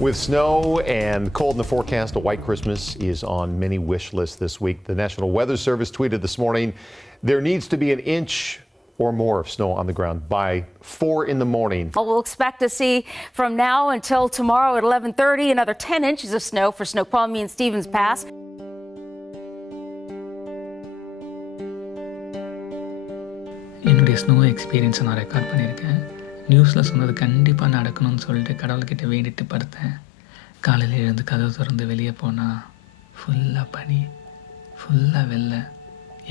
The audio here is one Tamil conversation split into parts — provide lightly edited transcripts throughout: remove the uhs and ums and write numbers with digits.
With snow and cold in the forecast, a white Christmas is on many wish lists this week. The National Weather Service tweeted this morning, there needs to be an inch or more of snow on the ground by 4 in the morning. We'll expect to see from now until tomorrow at 11:30 another 10 inches of snow for Snoqualmie and Stevens Pass. என்னுடைய ஸ்னோ எக்ஸ்பீரியன்ஸை நான் ரெக்கார்ட் பண்ணியிருக்கேன். நியூஸில் சொன்னது கண்டிப்பாக நடக்கணும்னு சொல்லிட்டு கடவுள்கிட்ட வேண்டிட்டு படுத்தேன். காலையில் எழுந்து கதவு திறந்து வெளியே போனால் ஃபுல்லாக பனி, ஃபுல்லாக வெள்ளை,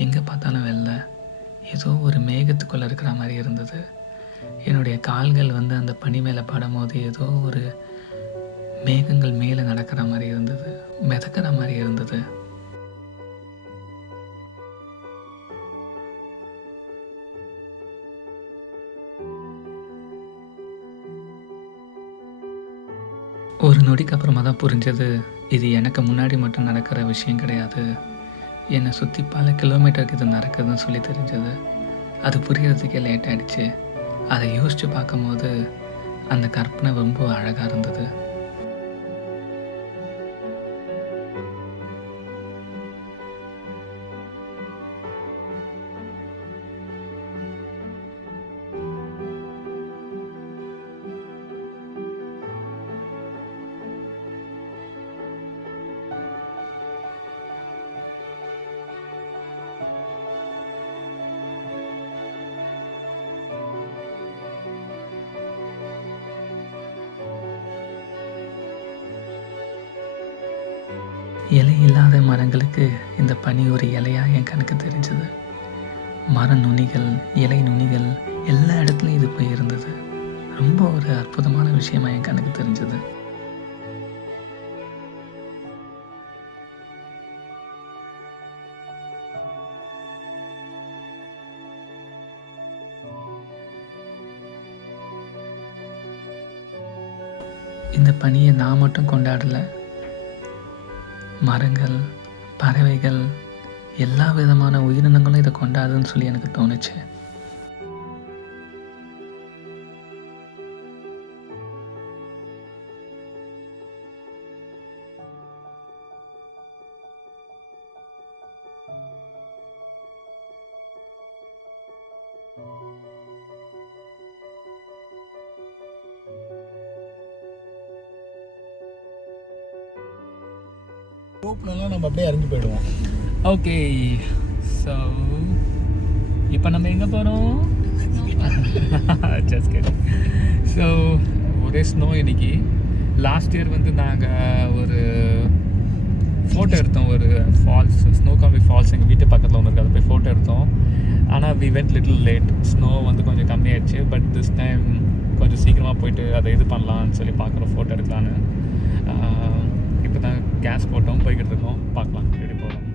எங்கே பார்த்தாலும் வெள்ளை, ஏதோ ஒரு மேகத்துக்குள்ளே இருக்கிற மாதிரி இருந்தது. என்னுடைய கால்கள் அந்த பனி மேலே படும்போது ஏதோ ஒரு மேகங்கள் மேலே நடக்கிற மாதிரி இருந்தது, மிதக்கிற மாதிரி இருந்தது. ஒரு நொடிக்கு அப்புறமா தான் புரிஞ்சது, இது எனக்கு முன்னாடி மட்டும் நடக்கிற விஷயம் கிடையாது, என்னை சுற்றி பல கிலோமீட்டருக்கு இது நடக்குதுன்னு சொல்லி தெரிஞ்சது. அது புரியறதுக்கே லேட் ஆகிடுச்சு. அதை யோசித்து பார்க்கும்போது அந்த கற்பனை ரொம்ப அழகாக இருந்தது. இலை இல்லாத மரங்களுக்கு இந்த பனி ஒரு இலையாக என் கணக்கு தெரிஞ்சது. மர நுனிகள், இலை நுனிகள் எல்லா இடத்துலையும் இது போய் இருந்தது. ரொம்ப ஒரு அற்புதமான விஷயமாக என் கணக்கு தெரிஞ்சது. இந்த பனியை நான் மட்டும் கொண்டாடலை, மரங்கள், பறவைகள், எல்லா விதமான உயிரினங்களும் இதை கொண்டாடுதுன்னு சொல்லி எனக்கு தோணுச்சு. ரோப்லலாம் நம்ம அப்படியே இறங்கி போயிடுவோம். ஓகே, ஸோ இப்போ நம்ம எங்கே போகிறோம்? Just kidding. ஸோ ஒரே ஸ்னோ இன்னைக்கு. லாஸ்ட் இயர் நாங்கள் ஒரு ஃபோட்டோ எடுத்தோம், ஒரு ஃபால்ஸ், ஸ்னோகாம்பி ஃபால்ஸ் எங்கள் வீட்டு பக்கத்தில் ஒன்று இருக்குது, அதை போய் ஃபோட்டோ எடுத்தோம். ஆனால் we went little late. Snow கொஞ்சம் கம்மியாயிடுச்சு. பட் திஸ் டைம் கொஞ்சம் சீக்கிரமாக போயிட்டு அதை இது பண்ணலான்னு சொல்லி பார்க்குறோம், ஃபோட்டோ எடுக்கலான்னு. இப்போ தான் கேஸ் போட்டோம், போய்கிட்டு இருக்கோம், பார்க்கலாம் எப்படி போகிறோம்.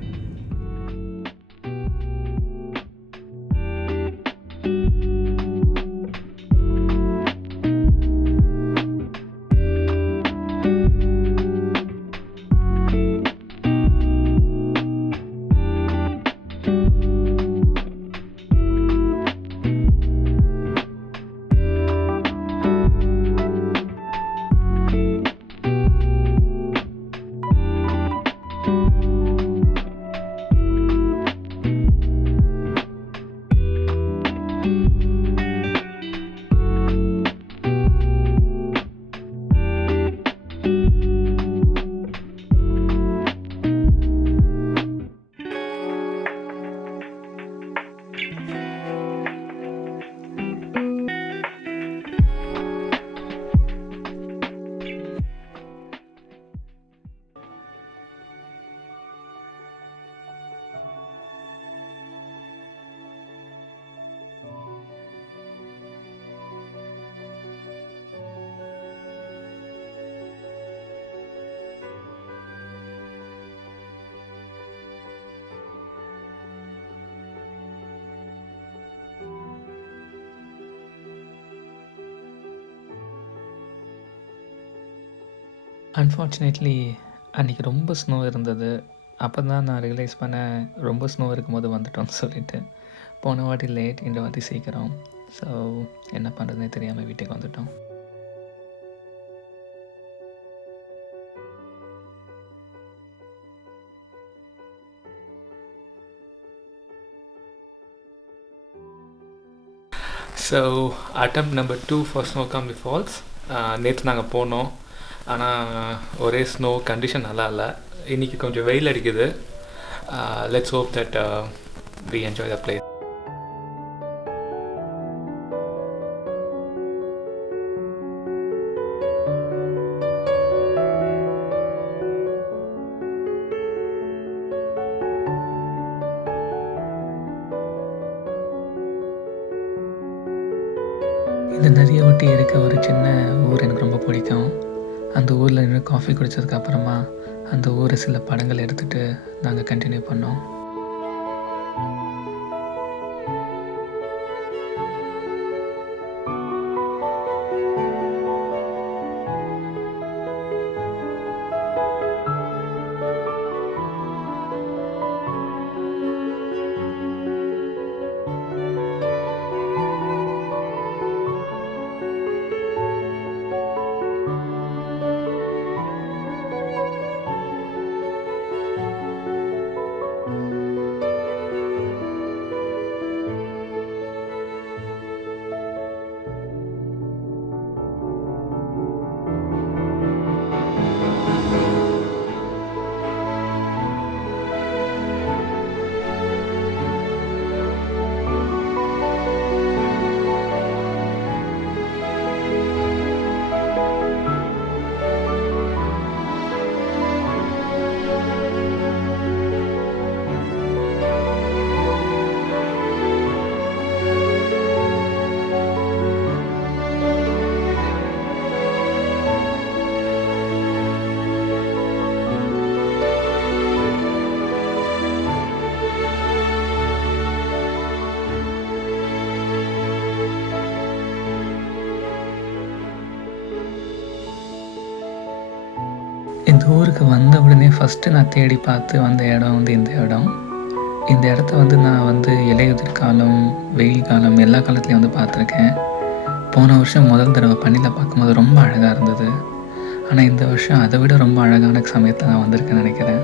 அன்ஃபார்ச்சுனேட்லி அன்றைக்கி ரொம்ப ஸ்னோ இருந்தது. அப்போ தான் நான் ரியலைஸ் பண்ணேன், ரொம்ப ஸ்னோ இருக்கும்போது வந்துட்டோம்னு சொல்லிட்டு. போன வாட்டி லேட், இந்த வாட்டி சீக்கிரம். ஸோ, என்ன பண்ணுறதுனே தெரியாமல் வீட்டுக்கு வந்துட்டோம். ஸோ அட்டெம்ப்ட் நம்பர் 2 ஃபார் ஸ்னோகாம்பி ஃபால்ஸ். நேற்று நாங்கள் போனோம், ஆனால் ஒரே ஸ்னோ கண்டிஷன் நல்லா இல்லை. இன்றைக்கி கொஞ்சம் வெயில் அடிக்குது. Let's hope that we enjoy the place. இந்த நதியை ஒட்டி இருக்க ஒரு சின்ன ஊர் எனக்கு ரொம்ப பிடிக்கும். அந்த ஊரில் நின்று காஃபி குடித்ததுக்கப்புறமா அந்த ஊரை சில படங்கள் எடுத்துகிட்டு நாங்கள் கண்டினியூ பண்ணோம். இந்த ஊருக்கு வந்த உடனே ஃபஸ்ட்டு நான் தேடி பார்த்து வந்த இடம் வந்து இந்த இடம். இந்த இடத்த வந்து நான் வந்து இலையுதிர் காலம், வெயில் காலம் எல்லா காலத்துலேயும் வந்து பார்த்துருக்கேன். போன வருஷம் முதல் தடவை பனியில் பார்க்கும்போது ரொம்ப அழகாக இருந்தது. ஆனால் இந்த வருஷம் அதை விட ரொம்ப அழகான சமயத்தில் நான் வந்திருக்கேன்னு நினைக்கிறேன்.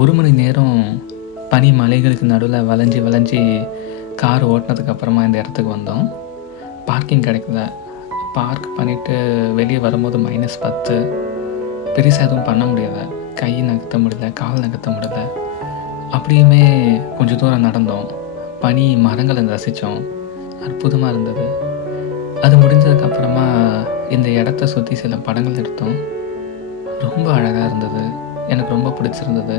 ஒரு மணி நேரம் பனி மலைகளுக்கு நடுவில் வளைஞ்சி கார் ஓட்டினதுக்கப்புறமா இந்த இடத்துக்கு வந்தோம். பார்க்கிங் கிடைக்கல. பார்க் பண்ணிவிட்டு வெளியே வரும்போது -10. பெருசாக எதுவும் பண்ண முடியலை. கை நகர்த்த முடியல, கால் நகர்த்த முடியல. அப்படியுமே கொஞ்சம் தூரம் நடந்தோம். பனி மரங்களை ரசித்தோம். அற்புதமாக இருந்தது. அது முடிஞ்சதுக்கப்புறமா இந்த இடத்த சுற்றி சில படங்கள் எடுத்தோம். ரொம்ப அழகாக இருந்தது. எனக்கு ரொம்ப பிடிச்சிருந்தது.